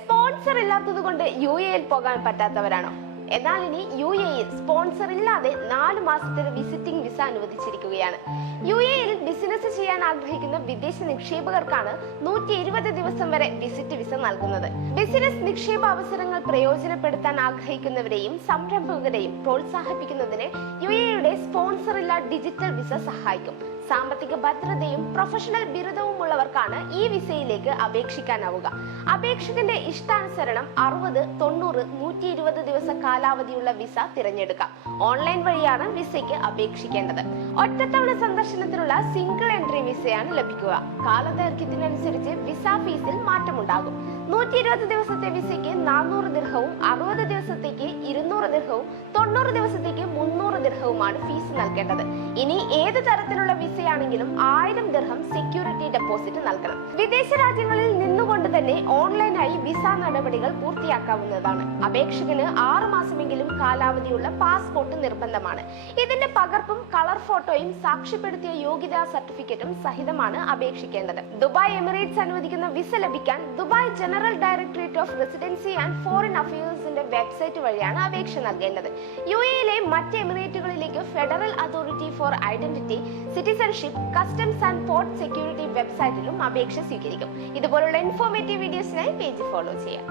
Sponsor ഇല്ലാത്തതുകൊണ്ട് UAE പോകാൻ പറ്റാത്തവരാണോ? എന്നാൽ ഇനി UAE സ്പോൺസർ ഇല്ലാതെ 4 മാസത്തെ വിസിറ്റിംഗ് വിസ അനുവദിച്ചിരിക്കുകയാണ്. UAE ബിസിനസ് ചെയ്യാൻ ആഗ്രഹിക്കുന്ന വിദേശ നിക്ഷേപകർക്കാണ് 120 ദിവസം വരെ വിസിറ്റ് വിസ നൽകുന്നത്. ബിസിനസ് നിക്ഷേപ അവസരങ്ങൾ പ്രയോജനപ്പെടുത്താൻ ആഗ്രഹിക്കുന്നവരെയും സംരംഭകരെയും പ്രോത്സാഹിപ്പിക്കുന്നതിന് UAE സ്പോൺസർ ഇല്ല ഡിജിറ്റൽ വിസ സഹായിക്കും. സാമ്പത്തിക ഭദ്രതയും പ്രൊഫഷണൽ ബിരുദവും ഉള്ളവർക്കാണ് ഈ വിസയിലേക്ക് അപേക്ഷിക്കാനാവുക. അപേക്ഷകന്റെ ഇഷ്ടാനുസരണം 60, 90, 120 ദിവസ കാലാവധിയുള്ള വിസ തിരഞ്ഞെടുക്കാം. ഓൺലൈൻ വഴിയാണ് വിസയ്ക്ക് അപേക്ഷിക്കേണ്ടത്. ഒറ്റത്തവണ സന്ദർശനത്തിനുള്ള സിംഗിൾ എൻട്രി വിസയാണ് ലഭിക്കുക. കാലദൈർഘ്യത്തിനനുസരിച്ച് വിസ ഫീസിൽ മാറ്റമുണ്ടാകും. 120 ദിവസത്തെ വിസയ്ക്ക് 400 ദിർഹവും 60 ദിവസത്തേക്ക് 200 ദിർഹവും 90 ദിവസത്തേക്ക് 300 ദിർഹവുമാണ് ഫീസ് നൽകേണ്ടത്. ഇനി ഏത് തരത്തിലുള്ള വിസയാണെങ്കിലും 1000 ദിർഹം സെക്യൂരിറ്റി ഡെപ്പോസിറ്റ് നൽകണം. വിദേശ രാജ്യങ്ങളിൽ നിന്നുകൊണ്ട് തന്നെ ഓൺലൈനായി വിസ നടപടികൾ പൂർത്തിയാക്കാവുന്നതാണ്. അപേക്ഷകന് 6 മാസമെങ്കിലും കാലാവധിയുള്ള പാസ്പോർട്ട് നിർബന്ധമാണ്. ഇതിന്റെ പകർപ്പും കളർ ഫോട്ടോയും സാക്ഷ്യപ്പെടുത്തിയ യോഗ്യതാ സർട്ടിഫിക്കറ്റും സഹിതമാണ് അപേക്ഷിക്കേണ്ടത്. ദുബായ് എമിറേറ്റ്സ് അനുവദിക്കുന്ന വിസ ലഭിക്കാൻ Dubai General Directorate of Residency and Foreign അഫയേഴ്സിന്റെ വെബ്സൈറ്റ് വഴിയാണ് അപേക്ഷ നൽകേണ്ടത്. UAE മറ്റ് എമിറേറ്റുകളിലേക്ക് Federal Authority for Identity, Citizenship, Customs and Port Security വെബ്സൈറ്റിലും അപേക്ഷ സ്വീകരിക്കും. ഇതുപോലുള്ള ഇൻഫോർമേറ്റീവ് വീഡിയോസിനായി പേജ് ഫോളോ ചെയ്യാം.